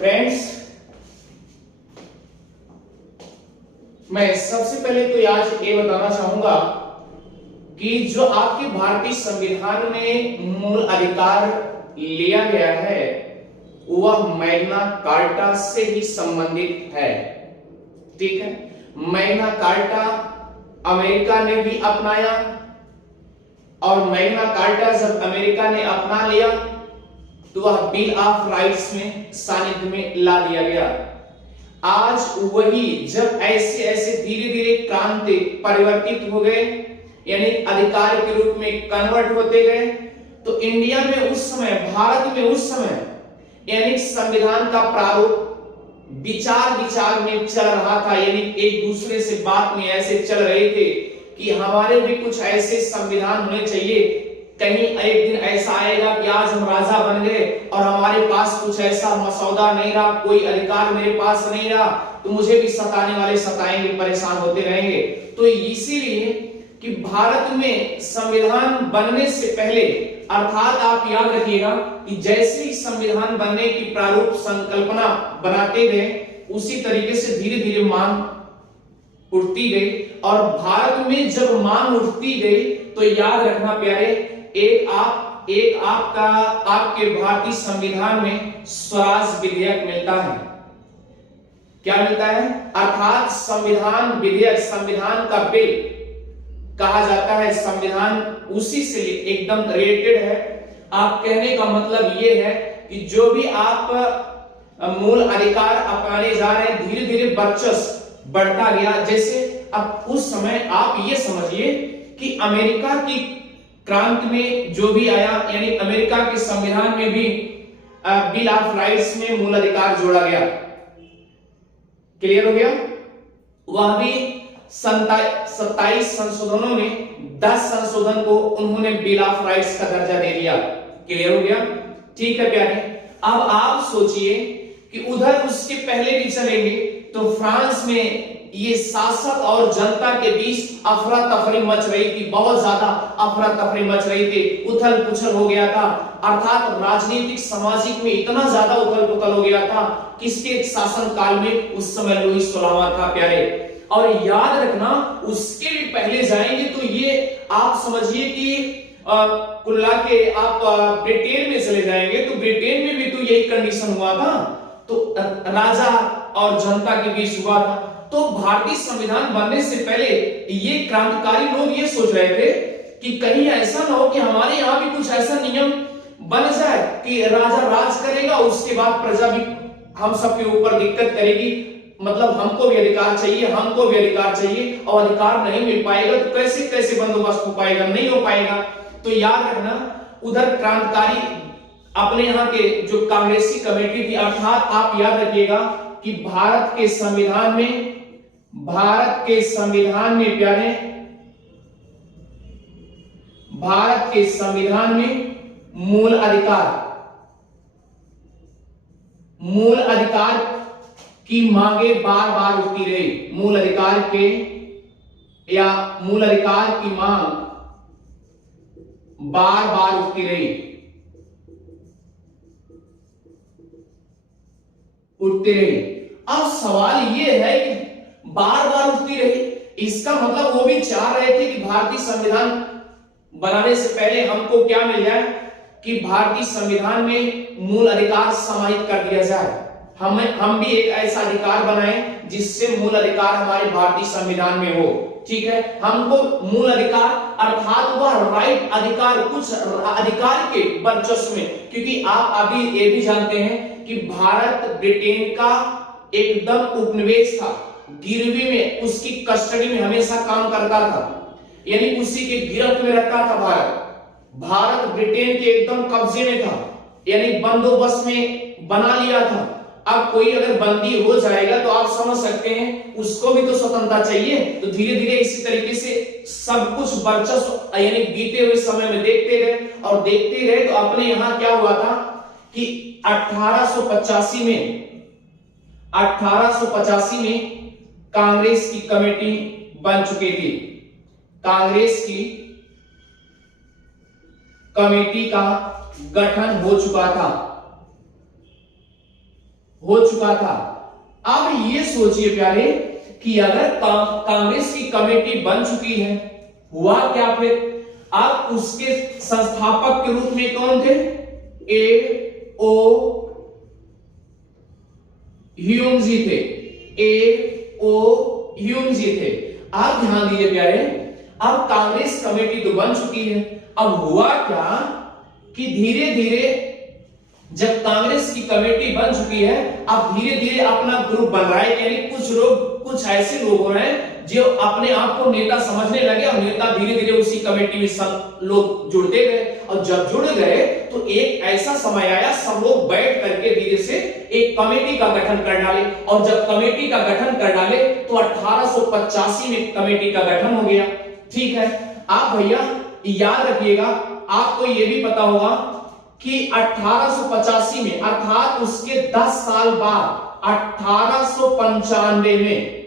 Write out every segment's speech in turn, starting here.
Friends, मैं सबसे पहले तो आज ये बताना चाहूंगा कि जो आपके भारतीय संविधान में मूल अधिकार लिया गया है वह मैग्ना कार्टा से ही संबंधित है। ठीक है, मैग्ना कार्टा अमेरिका ने भी अपनाया और मैग्ना कार्टा जब अमेरिका ने अपना लिया तो वह बिल ऑफ राइट्स में सानिध्य में ला दिया गया। आज वही जब ऐसे ऐसे धीरे धीरे क्रांति परिवर्तित हो गए यानी अधिकार के रूप में कन्वर्ट होते गए, तो इंडिया में उस समय, भारत में उस समय यानी संविधान का प्रारूप विचार में चल रहा था, यानी एक दूसरे से बात में ऐसे चल रहे थे कि हमारे भी कुछ ऐसे संविधान होने चाहिए। कहीं एक दिन ऐसा आएगा कि आज हम राजा बन गए और हमारे पास कुछ ऐसा मसौदा नहीं रहा, कोई अधिकार मेरे पास नहीं रहा, तो मुझे भी सताने वाले सताएंगे, परेशान होते रहेंगे। तो इसीलिए कि भारत में संविधान बनने से पहले, अर्थात आप याद रखिएगा कि जैसे ही संविधान बनने की प्रारूप संकल्पना बनाते गए उसी तरीके से धीरे धीरे मांग उठती गई, और भारत में जब मांग उठती गई तो याद रखना प्यारे, एक आपका आपके भारतीय संविधान में स्वराज विधेयक मिलता है। क्या मिलता है? अर्थात संविधान विधेयक, संविधान का बिल कहा जाता है। संविधान उसी से एकदम रिलेटेड है। आप कहने का मतलब यह है कि जो भी आप मूल अधिकार अपनाने जा रहे हैं धीरे धीरे वर्चस्व बढ़ता गया। जैसे अब उस समय आप ये समझिए कि अमेरिका की क्रांति में जो भी आया, यानी अमेरिका के संविधान में भी बिल ऑफ राइट्स में मूल अधिकार जोड़ा गया। क्लियर हो गया? वह भी 27 संशोधनों में 10 संशोधन को उन्होंने बिल ऑफ राइट्स का दर्जा दे दिया। क्लियर हो गया? ठीक है प्यारे, अब आप सोचिए कि उधर उसके पहले भी चलेंगे तो फ्रांस में ये शासक और जनता के बीच अफरा तफरी मच रही थी, बहुत ज्यादा अफरा तफरी मच रही थी, उथल पुथल हो गया था। अर्थात राजनीतिक सामाजिक में इतना ज्यादा उथल पुथल हो गया था। किसके शासन काल में? उस समय लुई 16वां था प्यारे। और याद रखना उसके भी पहले जाएंगे तो ये आप समझिए कि कुल्ला के आप ब्रिटेन में चले जाएंगे तो ब्रिटेन में भी तो यही कंडीशन हुआ था, तो राजा और जनता के बीच हुआ था। तो भारतीय संविधान बनने से पहले ये क्रांतिकारी लोग ये सोच रहे थे कि कहीं ऐसा ना हो कि हमारे यहाँ भी कुछ ऐसा नियम बन जाए कि राजा राज करेगा, उसके बाद प्रजा भी हम सबके ऊपर दिक्कत करेगी, मतलब हमको भी अधिकार चाहिए, हमको भी अधिकार चाहिए, और अधिकार नहीं मिल पाएगा तो कैसे कैसे बंदोबस्त हो पाएगा? नहीं हो पाएगा। तो याद रखना उधर क्रांतिकारी अपने यहाँ के जो कांग्रेसी कमेटी थी, अर्थात आप याद रखिएगा कि भारत के संविधान में प्यारे, भारत के संविधान में मूल अधिकार की मांगे बार बार उठती रही। मूल अधिकार की मांग बार बार उठती रही। अब सवाल यह है कि बार बार उठती रही, इसका मतलब वो भी चाह रहे थे कि भारतीय संविधान बनाने से पहले हमको क्या मिल जाए कि भारतीय संविधान में मूल अधिकार समाहित कर दिया जाए। हम भी एक ऐसा अधिकार बनाएं जिससे मूल अधिकार हमारे भारतीय संविधान में हो। ठीक है, हमको मूल अधिकार अर्थात वह राइट अधिकार, कुछ अधिकार के वर्चस्व में, क्योंकि आप अभी ये भी जानते हैं कि भारत ब्रिटेन का एकदम उपनिवेश था, गिरवी में, उसकी कस्टडी में हमेशा काम करता था, यानी उसी के गिरफ्त में रहता था। भारत ब्रिटेन के एकदम कब्जे में था, यानी बंदोबस्त में बना लिया था। अब कोई अगर बंदी हो जाएगा तो आप समझ सकते हैं उसको भी तो स्वतंत्रता चाहिए। तो धीरे धीरे इसी तरीके से सब कुछ वर्चस्व यानी बीते हुए समय में देखते गए तो अपने यहां क्या हुआ था कि 1885 में कांग्रेस की कमेटी बन चुकी थी। कांग्रेस की कमेटी का गठन हो चुका था। हो चुका था। अब ये सोचिए प्यारे कि अगर कांग्रेस की कमेटी बन चुकी है, हुआ क्या फिर? अब उसके संस्थापक के रूप में कौन थे? ए ओ ह्यूम जी थे। ए ओ ह्यूम जी थे। आप ध्यान दीजिए प्यारे, अब कांग्रेस कमेटी तो बन चुकी है। अब हुआ क्या कि धीरे धीरे जब कांग्रेस की कमेटी बन चुकी है, अब धीरे धीरे अपना ग्रुप बन रहा है, यानी कुछ ऐसे लोग हो रहे हैं जो अपने आप को नेता समझने लगे और नेता धीरे धीरे उसी कमेटी में सब लोग जुड़ते गए। और जब जुड़ गए तो एक ऐसा समय आया, सब लोग बैठ करके धीरे से एक कमेटी का गठन कर डाले। और जब कमेटी का गठन कर डाले तो 1885 में कमेटी का गठन हो गया। ठीक है, आप भैया याद रखिएगा, आपको यह भी पता होगा कि 1885 में अर्थात उसके 10 साल बाद 1895 में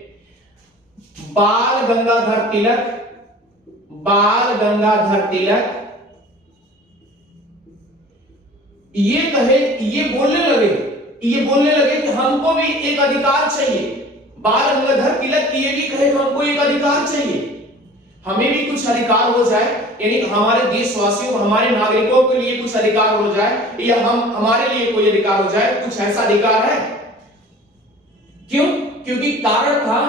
बाल गंगाधर तिलक बोलने लगे कि हमको भी एक अधिकार चाहिए। बाल गंगाधर तिलक ये भी कहे कि हमको एक अधिकार चाहिए, हमें भी कुछ अधिकार हो जाए, यानी हमारे देशवासियों को, हमारे नागरिकों के लिए कुछ अधिकार हो जाए, या हमारे लिए कोई अधिकार हो जाए। कुछ ऐसा अधिकार है? क्यों? क्योंकि कारण था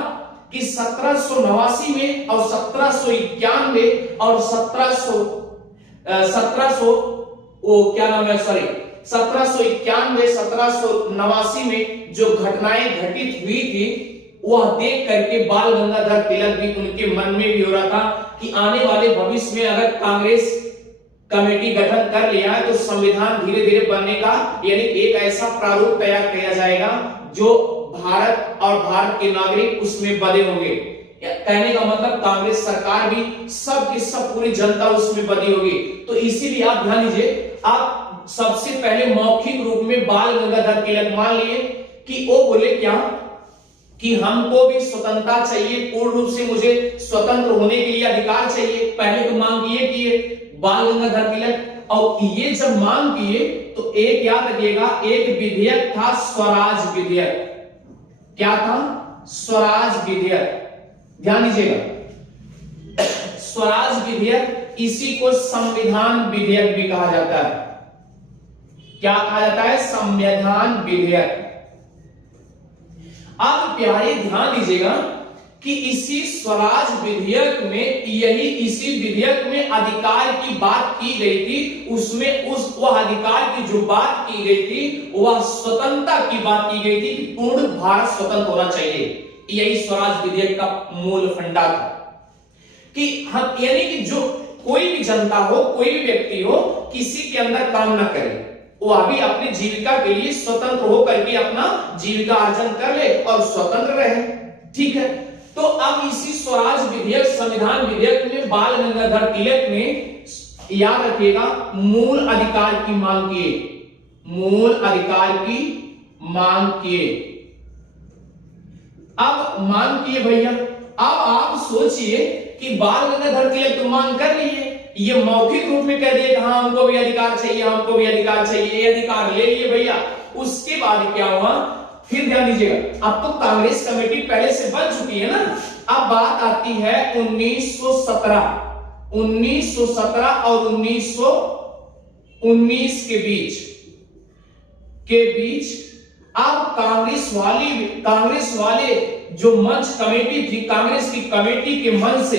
कि 1789 में और 1791 और 1789 में जो घटनाएं घटित हुई थी, वह देख करके बाल गंगाधर तिलक भी, उनके मन में भी हो रहा था कि आने वाले भविष्य में अगर कांग्रेस कमेटी गठन कर लिया है तो संविधान धीरे धीरे बनने का, यानी एक ऐसा प्रारूप तैयार किया जाएगा जो भारत और भारत के नागरिक उसमें बंधे होंगे। कहने का मतलब कांग्रेस सरकार भी, सब की सब पूरी जनता उसमें बंधी होगी। तो इसीलिए आप ध्यान दीजिए, आप सबसे पहले मौखिक रूप में बाल गंगाधर तिलक मान लिए कि वो बोले क्या कि हमको भी स्वतंत्रता चाहिए, पूर्ण रूप से मुझे स्वतंत्र होने के लिए अधिकार चाहिए। पहले तो मांग किए बाल गंगाधर तिलक, और ये जब मांग किए तो एक याद रखिएगा, एक विधेयक था स्वराज विधेयक। क्या था? स्वराज विधेयक। ध्यान दीजिएगा, स्वराज विधेयक, इसी को संविधान विधेयक भी कहा जाता है। क्या कहा जाता है? संविधान विधेयक। अब प्यारे ध्यान दीजिएगा कि इसी स्वराज विधेयक में, इसी विधेयक में अधिकार की बात की गई थी। उसमें वह अधिकार की जो बात की गई थी, वह स्वतंत्रता की बात की गई थी कि पूर्ण भारत स्वतंत्र होना चाहिए। यही स्वराज विधेयक का मूल फंडा था कि हम, यानी कि जो कोई भी जनता हो, कोई भी व्यक्ति हो, किसी के अंदर काम ना करे, वह भी अपनी जीविका के लिए स्वतंत्र होकर के अपना जीविका अर्जन कर ले और स्वतंत्र रहे। ठीक है, तो अब इसी स्वराज विधेयक, संविधान विधेयक में बाल गंगाधर तिलक ने, याद रखिएगा, मूल अधिकार की मांग किए। मूल अधिकार की मांग किए। अब मांग किए भैया, अब आप सोचिए कि बाल गंगाधर तिलक तो मांग कर लिए, ये मौखिक रूप में कह दिए कि हाँ हमको भी अधिकार चाहिए, हमको भी अधिकार चाहिए, ये अधिकार ले लिए भैया। उसके बाद क्या हुआ? फिर ध्यान दीजिएगा, अब तो कांग्रेस कमेटी पहले से बन चुकी है ना। अब बात आती है 1917 और 1919 के बीच अब कांग्रेस वाले जो मंच कमेटी थी, कांग्रेस की कमेटी के मंच से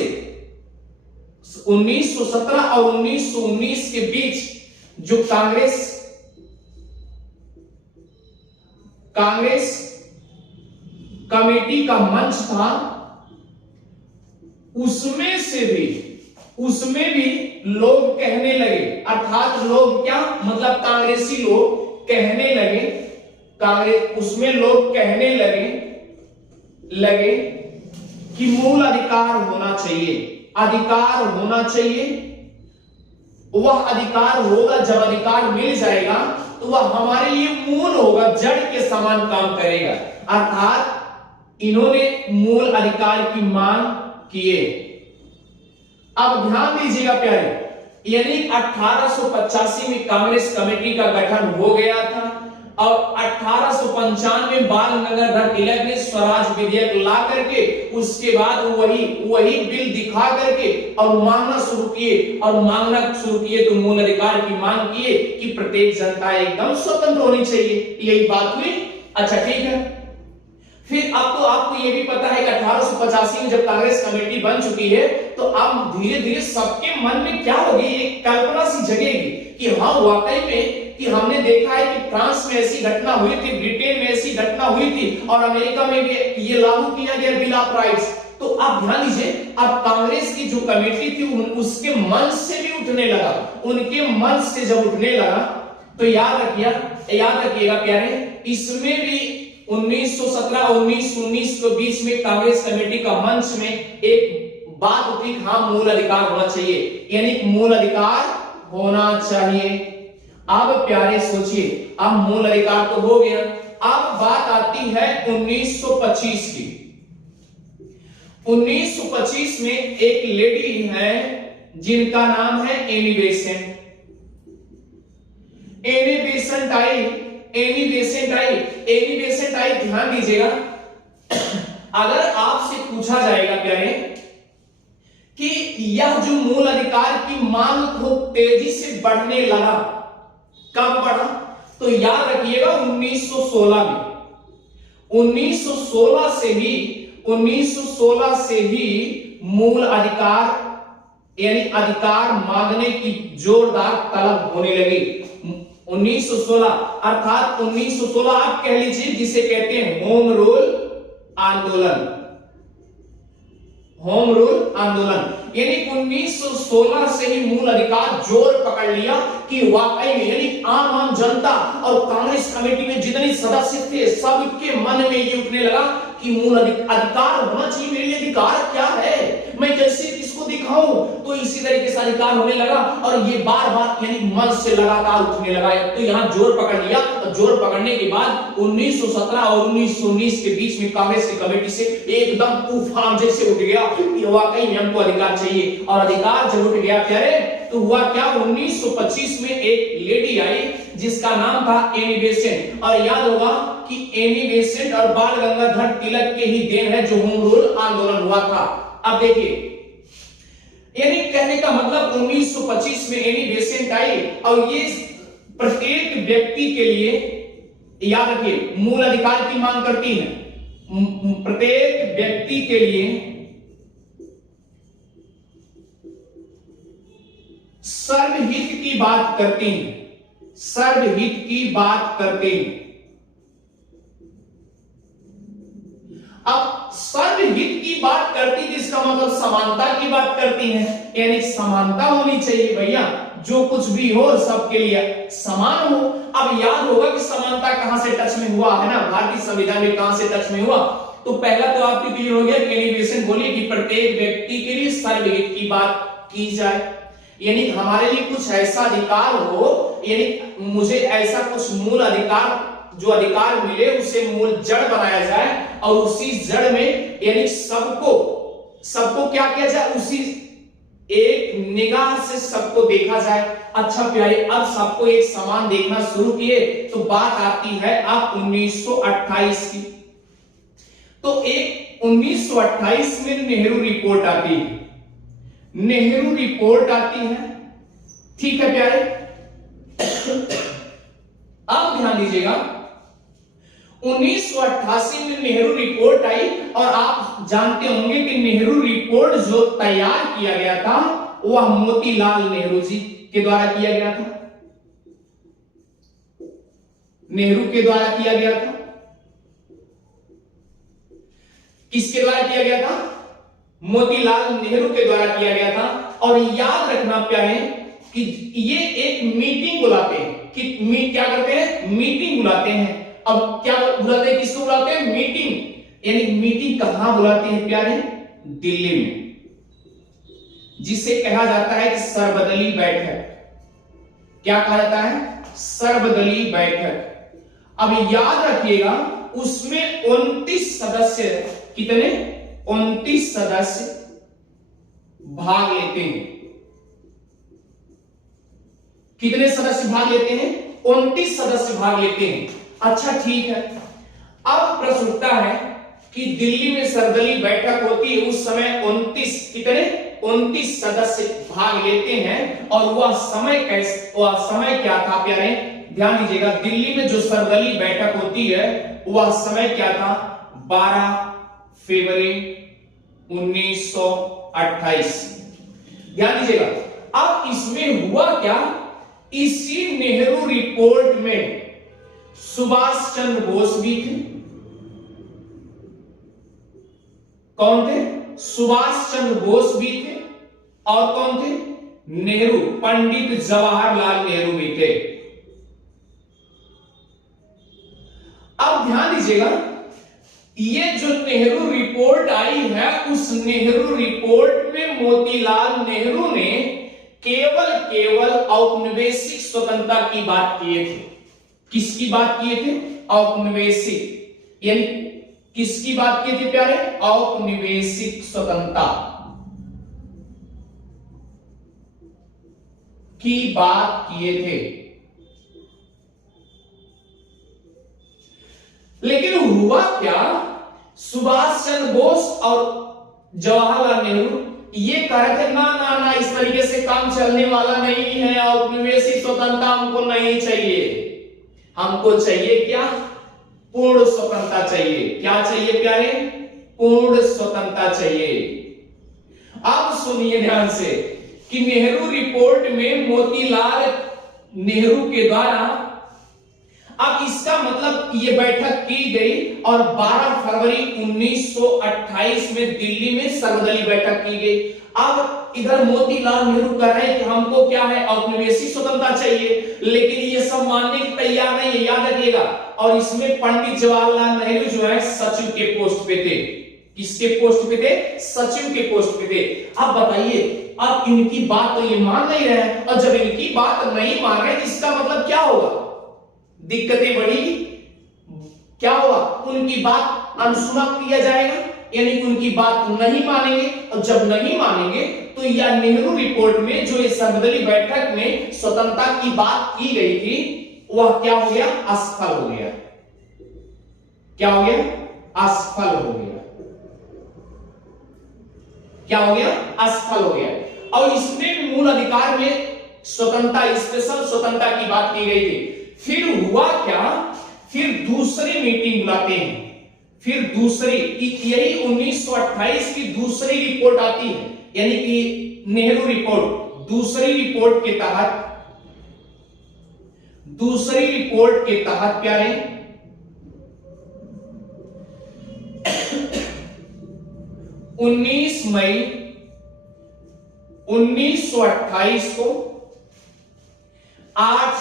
1917 और 1919 के बीच जो कांग्रेस कमेटी का मंच था, उसमें भी लोग कहने लगे, अर्थात लोग क्या मतलब कांग्रेसी लोग कहने लगे, उसमें लोग कहने लगे कि मूल अधिकार होना चाहिए। वह अधिकार होगा, जब अधिकार मिल जाएगा तो वह हमारे लिए मूल होगा, जड़ के समान काम करेगा। अर्थात इन्होंने मूल अधिकार की मांग किए। अब ध्यान दीजिएगा प्यारे, यानी 1885 में कांग्रेस कमेटी का गठन हो गया था। और 1895 में बाल गंगाधर तिलक ने स्वराज विधेयक ला करके उसके बाद वही बिल दिखा करके और मांगना शुरू किए तो मूल अधिकार की मांग किए कि प्रत्येक जनता एकदम स्वतंत्र होनी चाहिए। यही बात हुई। अच्छा ठीक है, फिर अब तो आपको ये भी पता है कि 1885 में जब कांग्रेस कमेटी बन चुकी है तो अब धीरे धीरे सबके मन में क्या होगी, एक कल्पना सी जगेगी कि हाँ वाकई में कि हमने देखा है कि फ्रांस में ऐसी घटना हुई थी, ब्रिटेन में ऐसी घटना हुई थी और अमेरिका में भी ये लागू किया गया बिल ऑफ राइट्स। तो आप ध्यान दीजिए, अब कांग्रेस की जो कमेटी थी उसके मन से भी उठने लगा, उनके मन से जब उठने लगा तो याद रखिएगा प्यारे, इसमें भी 1917 और 1919 के बीच में कांग्रेस कमेटी का मंच में एक बात उठी, हाँ मूल अधिकार होना चाहिए, यानी मूल अधिकार होना चाहिए। अब प्यारे सोचिए, अब मूल अधिकार तो हो गया, अब बात आती है 1925 की। 1925 में एक लेडी है जिनका नाम है एनी बेसेंट। एनी बेसेंट आई, ध्यान दीजिएगा। अगर आपसे पूछा जाएगा प्यारे कि यह जो मूल अधिकार की मांग खूब तेजी से बढ़ने लगा, कब बढ़ा, तो याद रखिएगा 1916 में। 1916 से ही मूल अधिकार यानी अधिकार मांगने की जोरदार तलब होने लगी। 1916 अर्थात 1916 आप कह लीजिए जिसे कहते हैं होम रूल आंदोलन, यानी 1916 से ही मूल अधिकार जोर पकड़ लिया कि वाकई में यानी आम जनता और कांग्रेस कमेटी में जितने सदस्य थे सबके मन में ये उठने लगा कि मूल अधिकार होना चाहिए। मेरे अधिकार क्या है, मैं कैसे किसको दिखाऊं, तो इसी तरीके से अधिकार होने लगा और ये बार बार यानी मन से लगातार उठने लगा। तो यहां जोर पकड़ लिया और जोर पकड़ने के बाद 1917 और 1919 के बीच में कांग्रेस की कमेटी से एकदम तूफान जैसे उठ गया कि वाकई में हमको अधिकार चाहिए। और अधिकार जब उठ गया प्यारे तो हुआ क्या, 1925 में एक लेडी आई जिसका नाम था एनी बेसेंट। और याद होगा कि एनी बेसेंट और बाल गंगाधर तिलक के ही देन है जो होम रूल आंदोलन हुआ था। अब देखिए, यानी कहने का मतलब 1925 में एनी बेसेंट आई और ये प्रत्येक व्यक्ति के लिए, याद रखिए, मूल अधिकार की मांग करती है, प्रत्येक व्यक्ति के लिए सर्वहित की बात करते हैं, सर्वहित की बात करते हैं। अब सर्वहित की बात करती है इसका मतलब समानता की बात करती है, यानी समानता होनी चाहिए भैया, जो कुछ भी हो सबके लिए समान हो। अब याद होगा कि समानता कहां से टच में हुआ है ना, भारतीय संविधान में कहां से टच में हुआ। तो पहला तो आपकी क्लियर हो गया, एनी बेसेंट बोली कि प्रत्येक व्यक्ति के लिए सर्वहित की बात की जाए, यानी हमारे लिए कुछ ऐसा अधिकार हो, यानी मुझे ऐसा कुछ मूल अधिकार, जो अधिकार मिले उसे मूल जड़ बनाया जाए और उसी जड़ में यानी सबको क्या किया जाए, उसी एक निगाह से सबको देखा जाए। अच्छा प्यारे, अब सबको एक समान देखना शुरू किए तो बात आती है अब 1928 की। तो एक 1928 में नेहरू रिपोर्ट आती है, नेहरू रिपोर्ट आती है, ठीक है प्यारे। अब ध्यान दीजिएगा, 1988 में नेहरू रिपोर्ट आई और आप जानते होंगे कि नेहरू रिपोर्ट जो तैयार किया गया था वह मोतीलाल नेहरू जी के द्वारा किया गया था, नेहरू के द्वारा किया गया था। किसके द्वारा किया गया था, मोतीलाल नेहरू के द्वारा किया गया था। और याद रखना प्यारे कि ये एक मीटिंग बुलाते हैं, कि क्या करते हैं, मीटिंग बुलाते हैं। अब क्या बुलाते हैं, किसको बुलाते हैं, मीटिंग, यानी मीटिंग कहां बुलाते हैं प्यारे, दिल्ली में, जिसे कहा जाता है कि सर्वदलीय बैठक। क्या कहा जाता है, सर्वदलीय बैठक। अब याद रखिएगा उसमें 29 सदस्य, कितने, 29 सदस्य भाग लेते हैं। कितने सदस्य भाग लेते हैं, 29 सदस्य भाग लेते हैं। अच्छा ठीक है, अब प्रश्न उठता है कि दिल्ली में सर्वदलीय बैठक होती है, उस समय 29 सदस्य भाग लेते हैं, और वह समय क्या था प्यारे, ध्यान दीजिएगा, दिल्ली में जो सर्वदलीय बैठक होती है वह समय क्या था, 12 फरवरी 1928। ध्यान दीजिएगा। अब इसमें हुआ क्या, इसी नेहरू रिपोर्ट में सुभाष चंद्र बोस भी थे। कौन थे, सुभाष चंद्र बोस भी थे, और कौन थे, नेहरू, पंडित जवाहरलाल नेहरू भी थे। अब ध्यान दीजिएगा, ये जो नेहरू रिपोर्ट आई है, उस नेहरू रिपोर्ट में मोतीलाल नेहरू ने केवल औपनिवेशिक स्वतंत्रता की बात किए थे। किसकी बात किए थे, औपनिवेशिक, यानी किसकी बात किए थे प्यारे, औपनिवेशिक स्वतंत्रता की बात किए थे। लेकिन हुआ क्या, सुभाष चंद्र बोस और जवाहरलाल नेहरू ये कह रहे थे, ना ना ना, इस तरीके से काम चलने वाला नहीं है, औपनिवेशिक स्वतंत्रता हमको नहीं चाहिए, हमको चाहिए क्या, पूर्ण स्वतंत्रता चाहिए। क्या चाहिए प्यारे, पूर्ण स्वतंत्रता चाहिए। अब सुनिए ध्यान से कि नेहरू रिपोर्ट में मोतीलाल नेहरू के द्वारा, अब इसका मतलब ये बैठक की गई और 12 फरवरी 1928 में दिल्ली में सर्वदलीय बैठक की गई। अब इधर मोतीलाल नेहरू कह रहे हैं कि हमको क्या है, औपनिवेशिक स्वतंत्रता चाहिए, लेकिन ये सब मानने के तैयार नहीं है, याद रखिएगा। और इसमें पंडित जवाहरलाल नेहरू जो है सचिव के पोस्ट पे थे। किसके पोस्ट पे थे, सचिव के पोस्ट पे थे। अब बताइए, अब इनकी बात तो ये मान नहीं रहे हैं, और जब इनकी बात नहीं मान रहे, इसका मतलब क्या होगा, दिक्कतें बढ़ेगी। क्या होगा, उनकी बात अनसुना किया जाएगा, यानी उनकी बात नहीं मानेंगे, और जब नहीं मानेंगे तो यह नेहरू रिपोर्ट में जो ये सर्वदलीय बैठक में स्वतंत्रता की बात की गई थी, वह क्या हो गया, असफल हो गया। क्या हो गया, असफल हो गया। क्या हो गया, असफल हो गया। और इसमें मूल अधिकार में स्वतंत्रता, स्पेशल स्वतंत्रता की बात की गई थी। फिर हुआ क्या, फिर दूसरी मीटिंग बुलाते हैं, फिर दूसरी, यही 1928 की दूसरी रिपोर्ट आती है, यानी कि नेहरू रिपोर्ट। दूसरी रिपोर्ट के तहत क्या है, 19 मई 1928 को 8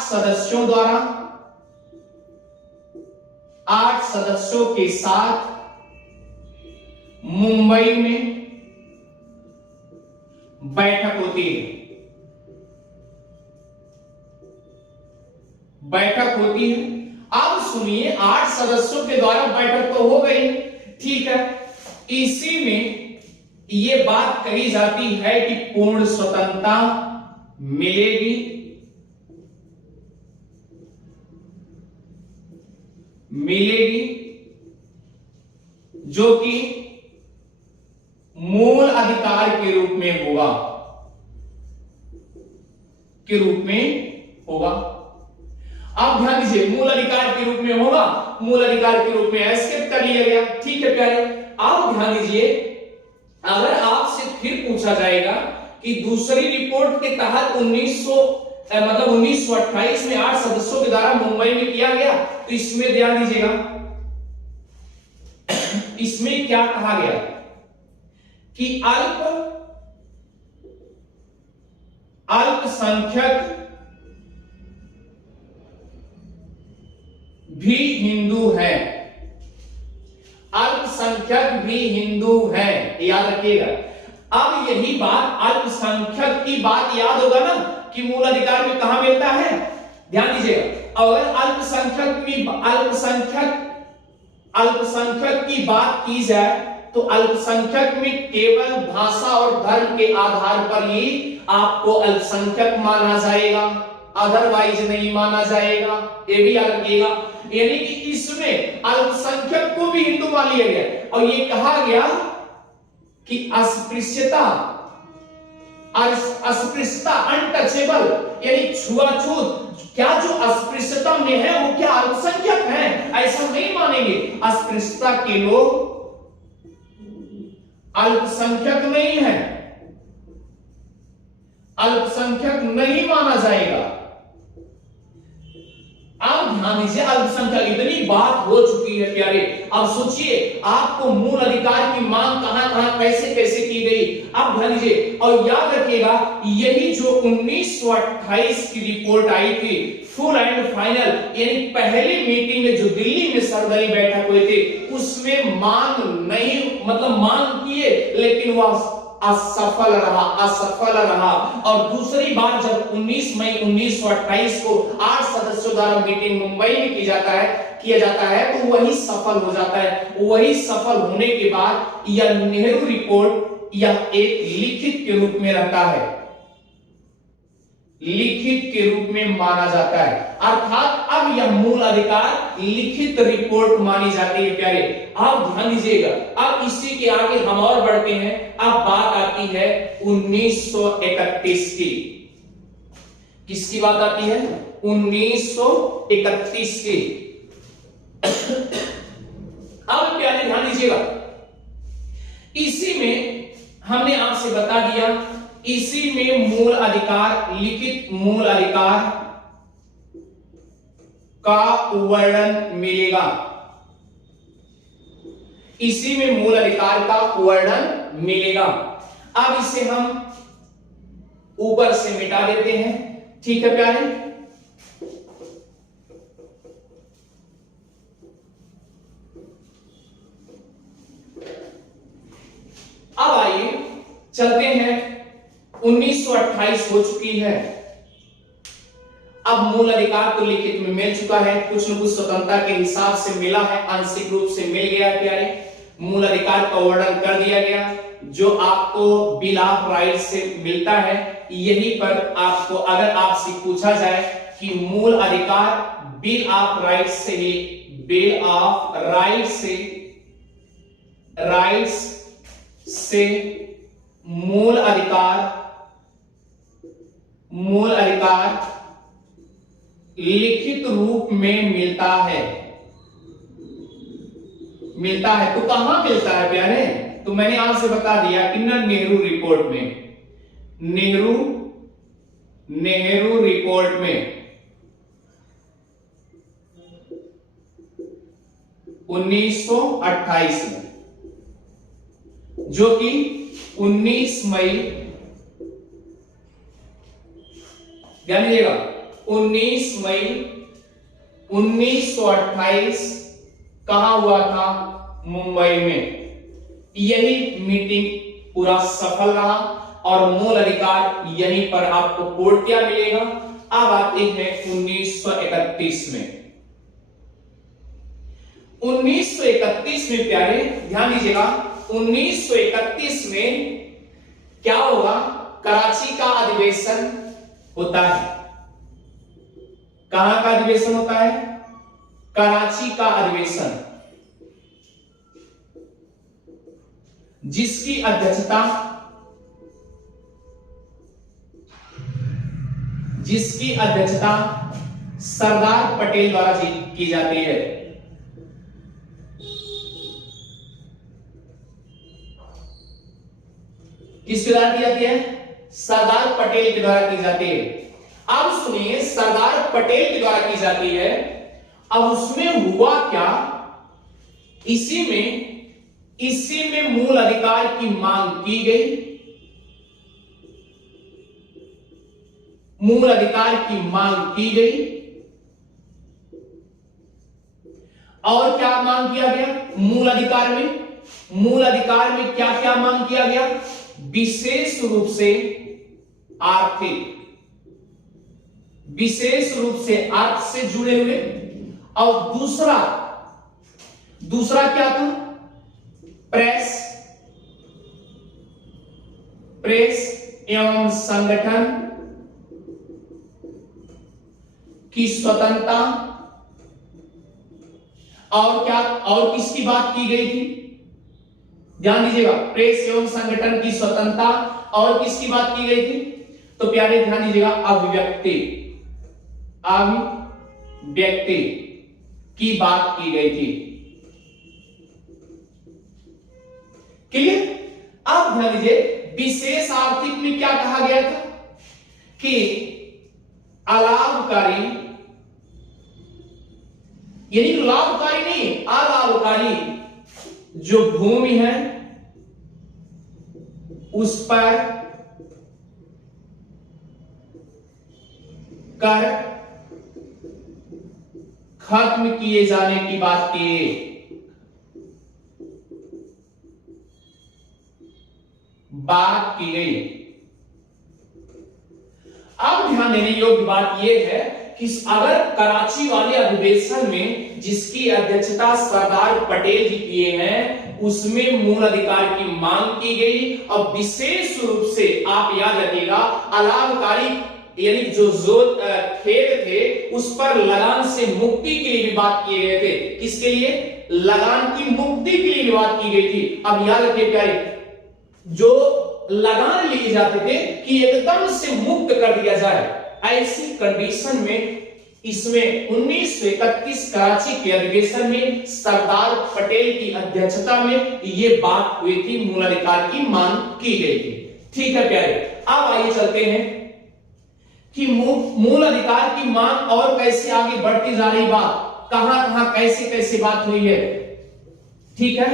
सदस्यों के साथ मुंबई में बैठक होती है। अब सुनिए, 8 सदस्यों के द्वारा बैठक तो हो गई, ठीक है। इसी में ये बात कही जाती है कि पूर्ण स्वतंत्रता मिलेगी, जो कि मूल अधिकार के रूप में होगा। आप ध्यान दीजिए, मूल अधिकार के रूप में होगा, मूल अधिकार के रूप में एस्केप कर लिया गया, ठीक है प्यारे। आप ध्यान दीजिए, अगर आपसे फिर पूछा जाएगा कि दूसरी रिपोर्ट के तहत 1928 में 8 सदस्यों के द्वारा मुंबई में किया गया, तो इसमें ध्यान दीजिएगा, इसमें क्या कहा गया कि अल्पसंख्यक भी हिंदू है, अल्पसंख्यक भी हिंदू है, याद रखिएगा। अब यही बात, अल्पसंख्यक की बात याद होगा ना कि मूल अधिकार में कहां मिलता है, ध्यान दीजिएगा। अगर अल्पसंख्यक की बात की जाए तो अल्पसंख्यक में केवल भाषा और धर्म के आधार पर ही आपको अल्पसंख्यक माना जाएगा। अदरवाइज नहीं माना जाएगा। ये भी याद रखिएगा, यानी कि इसमें अल्पसंख्यक को भी हिंदू मान लिया गया और ये कहा गया कि अस्पृश्यता अनटचेबल यानी छुआछूत, क्या जो अस्पृश्यता में है वो क्या अल्पसंख्यक है, ऐसा नहीं मानेंगे। अस्पृश्यता के लोग अल्पसंख्यक नहीं है, अल्पसंख्यक नहीं माना जाएगा। आप ध्यान दीजिए, अल्पसंख्यक इतनी बात हो चुकी है प्यारे, अब सोचिए आपको मूल अधिकार की मांग कहां कहां कैसे कैसे की गई, आप ध्यान दीजिए। और याद रखिएगा, यही जो 1928 की रिपोर्ट आई थी फुल एंड फाइनल, यानी पहली मीटिंग में जो दिल्ली में सर्वदलीय बैठक हुई थी, उसमें मांग नहीं, मतलब मांग किए लेकिन वह असफल रहा। और दूसरी बार जब 19 मई 1928 को 8 सदस्यों द्वारा मीटिंग मुंबई में किया जाता है तो वही सफल हो जाता है। वही सफल होने के बाद यह नेहरू रिपोर्ट यह एक लिखित के रूप में रहता है, लिखित के रूप में माना जाता है, अर्थात अब यह मूल अधिकार लिखित रिपोर्ट मानी जाती है प्यारे। आप ध्यान दीजिएगा, अब इसी के आगे हम और बढ़ते हैं। अब बात आती है 1931 की। किसकी बात आती है? 1931 की। अब प्यारे ध्यान दीजिएगा, इसी में हमने आपसे बता दिया, इसी में मूल अधिकार, लिखित मूल अधिकार का वर्णन मिलेगा, इसी में मूल अधिकार का वर्णन मिलेगा। अब इसे हम ऊपर से मिटा देते हैं, ठीक है प्यारे। अब आइए चलते हैं, 1928 हो चुकी है, अब मूल अधिकार तो लिखित में मिल चुका है, कुछ न कुछ स्वतंत्रता के हिसाब से मिला है, आंशिक रूप से मिल गया प्यारे। मूल अधिकार का वर्णन कर दिया गया, जो आपको बिल ऑफ राइट से मिलता है। यही पर आपको अगर आपसे पूछा जाए कि मूल अधिकार बिल ऑफ राइट से ही, बिल ऑफ राइट्स से मूल अधिकार लिखित रूप में मिलता है, तो कहां मिलता है प्यारे? तो मैंने आपसे बता दिया कि ना नेहरू रिपोर्ट में, नेहरू रिपोर्ट में 1928 में, जो कि 19 मई, ध्यान दीजिएगा, 19 मई 1928 कहां हुआ था? मुंबई में। यही मीटिंग पूरा सफल रहा और मूल अधिकार यहीं पर आपको पूर्णतया मिलेगा। अब आते हैं 1931 में। 1931 में प्यारे ध्यान दीजिएगा, 1931 में क्या होगा? कराची का अधिवेशन होता है। कहां का अधिवेशन होता है? कराची का अधिवेशन, जिसकी अध्यक्षता सरदार पटेल द्वारा की जाती है। किसके द्वारा की जाती है? सरदार पटेल के द्वारा की जाती है। अब सुनिए, सरदार पटेल के द्वारा की जाती है। अब उसमें हुआ क्या? इसी में मूल अधिकार की मांग की गई, मूल अधिकार की मांग की गई। और क्या मांग किया गया? मूल अधिकार में क्या क्या मांग किया गया? विशेष रूप से अर्थ से जुड़े हुए, और दूसरा क्या था? प्रेस एवं संगठन की स्वतंत्रता, और क्या, और किसकी बात की गई थी, ध्यान दीजिएगा, प्रेस एवं संगठन की स्वतंत्रता, और किसकी बात की गई थी, तो प्यारे ध्यान दीजिएगा, अभिव्यक्ति, अभिव्यक्ति की बात की गई थी। क्लियर? अब ध्यान दीजिए, विशेष आर्थिक में क्या कहा गया था कि अलाभकारी, यानी लाभकारी नहीं, अलाभकारी जो भूमि है उस पर कर खत्म किए जाने की बात की गई। अब ध्यान देने योग्य बात यह है कि अगर कराची वाले अधिवेशन में जिसकी अध्यक्षता सरदार पटेल जी किए हैं, उसमें मूल अधिकार की मांग की गई, और विशेष रूप से आप याद रखिएगा, अलाभकारी यानी जो खेत थे उस पर लगान से मुक्ति के लिए भी बात किए गए थे। किसके लिए? लगान की मुक्ति के लिए भी बात की गई थी। अब याद रखिए प्यारे, जो लगान लिए जाते थे कि एकदम से मुक्त कर दिया जाए, ऐसी कंडीशन में इसमें 1931 कराची के अधिवेशन में सरदार पटेल की अध्यक्षता में यह बात हुई थी, मूल अधिकार की मांग की गई थी। ठीक है प्यारे, अब आइए चलते हैं कि मूल अधिकार की मांग और कैसे आगे बढ़ती जा रही, बात कहां कहां कैसे कैसे बात हुई है। ठीक है,